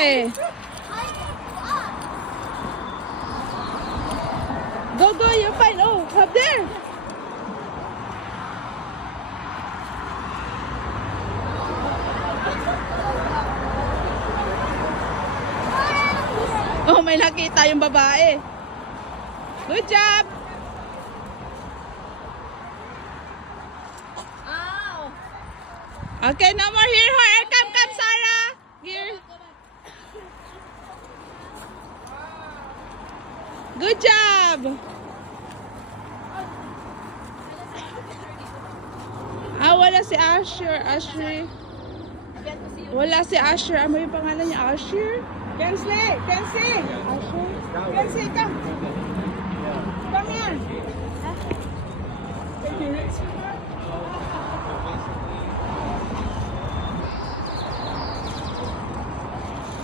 eh. Go, you find. Oh, up there. Oh, may nakita yung babae. Good job. Okay, no more here. Come, Sarah. Here. Good job. Wala si Asher. Wala si Asher. Ano yung pangalan niya? Asher? Kensley, Asher? Kensley, come. Come here.